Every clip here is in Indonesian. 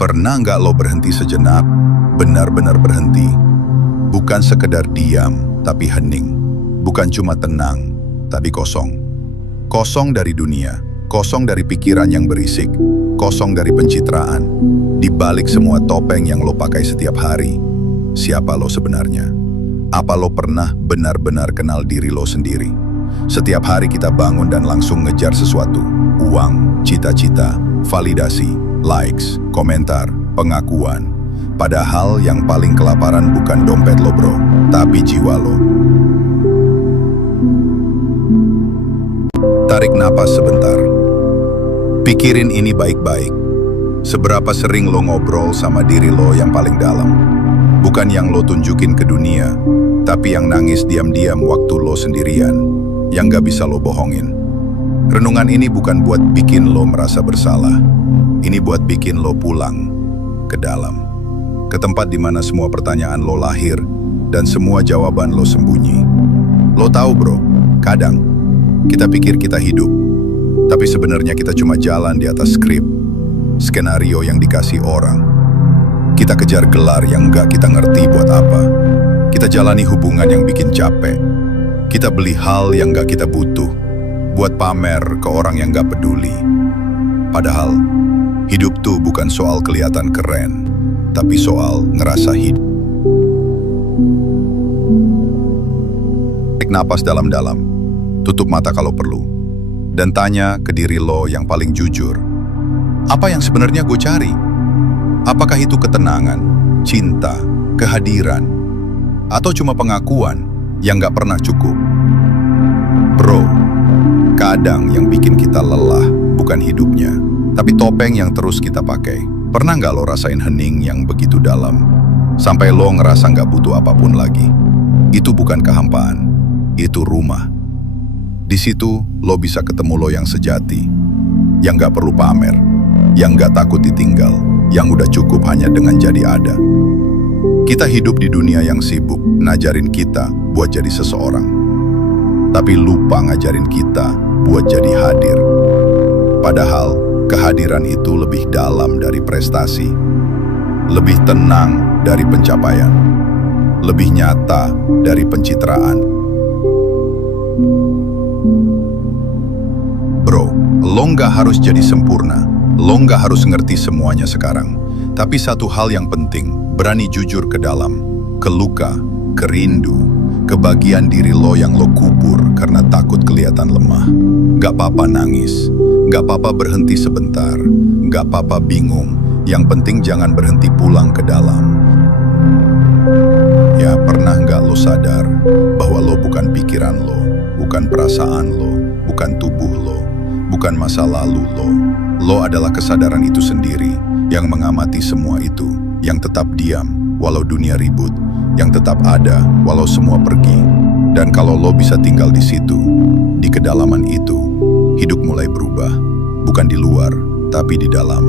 Pernah nggak lo berhenti sejenak? Benar-benar berhenti. Bukan sekedar diam, tapi hening. Bukan cuma tenang, tapi kosong. Kosong dari dunia, kosong dari pikiran yang berisik, kosong dari pencitraan. Di balik semua topeng yang lo pakai setiap hari, siapa lo sebenarnya? Apa lo pernah benar-benar kenal diri lo sendiri? Setiap hari kita bangun dan langsung ngejar sesuatu. Uang, cita-cita, validasi, likes, komentar, pengakuan. Padahal yang paling kelaparan bukan dompet lo bro, tapi jiwa lo. Tarik napas sebentar. Pikirin ini baik-baik. Seberapa sering lo ngobrol sama diri lo yang paling dalam? Bukan yang lo tunjukin ke dunia, tapi yang nangis diam-diam waktu lo sendirian, yang gak bisa lo bohongin. Renungan ini bukan buat bikin lo merasa bersalah. Ini buat bikin lo pulang ke dalam. Ke tempat di mana semua pertanyaan lo lahir dan semua jawaban lo sembunyi. Lo tahu bro, kadang kita pikir kita hidup, tapi sebenarnya kita cuma jalan di atas skrip, skenario yang dikasih orang. Kita kejar gelar yang gak kita ngerti buat apa. Kita jalani hubungan yang bikin capek. Kita beli hal yang gak kita butuh, buat pamer ke orang yang gak peduli. Padahal, hidup tuh bukan soal kelihatan keren, tapi soal ngerasa hidup. Tarik napas dalam-dalam, tutup mata kalau perlu, dan tanya ke diri lo yang paling jujur. Apa yang sebenarnya gue cari? Apakah itu ketenangan, cinta, kehadiran, atau cuma pengakuan yang gak pernah cukup? Bro, kadang yang bikin kita lelah bukan hidupnya, tapi topeng yang terus kita pakai. Pernah nggak lo rasain hening yang begitu dalam, sampai lo ngerasa nggak butuh apapun lagi? Itu bukan kehampaan, itu rumah. Di situ lo bisa ketemu lo yang sejati, yang nggak perlu pamer, yang nggak takut ditinggal, yang udah cukup hanya dengan jadi ada. Kita hidup di dunia yang sibuk ngajarin kita buat jadi seseorang, tapi lupa ngajarin kita buat jadi hadir. Padahal kehadiran itu lebih dalam dari prestasi, lebih tenang dari pencapaian, lebih nyata dari pencitraan. Bro, lo nggak harus jadi sempurna, lo nggak harus ngerti semuanya sekarang. Tapi satu hal yang penting, berani jujur ke dalam, ke luka, ke rindu, ke bagian diri lo yang lo kubur karena takut kelihatan lemah. Gak apa-apa nangis, gak apa-apa berhenti sebentar, gak apa-apa bingung. Yang penting jangan berhenti pulang ke dalam. Ya, pernah gak lo sadar bahwa lo bukan pikiran lo, bukan perasaan lo, bukan tubuh lo, bukan masa lalu lo. Lo adalah kesadaran itu sendiri yang mengamati semua itu, yang tetap diam walau dunia ribut, yang tetap ada walau semua pergi. Dan kalau lo bisa tinggal di situ, di kedalaman itu, hidup mulai berubah. Bukan di luar, tapi di dalam.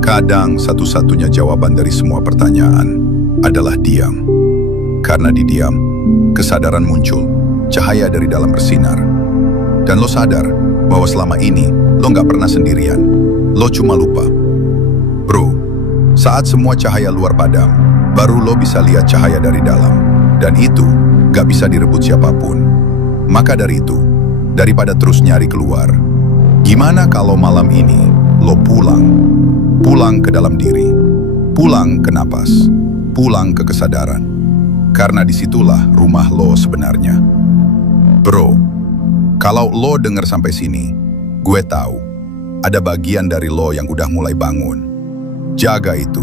Kadang satu-satunya jawaban dari semua pertanyaan adalah diam. Karena di diam, kesadaran muncul, cahaya dari dalam bersinar. Dan lo sadar bahwa selama ini lo gak pernah sendirian. Lo cuma lupa. Bro, saat semua cahaya luar padam, baru lo bisa lihat cahaya dari dalam. Dan itu gak bisa direbut siapapun. Maka dari itu, daripada terus nyari keluar, gimana kalau malam ini lo pulang? Pulang ke dalam diri, pulang ke napas, pulang ke kesadaran. Karena disitulah rumah lo sebenarnya. Bro, kalau lo denger sampai sini, gue tahu ada bagian dari lo yang udah mulai bangun. Jaga itu.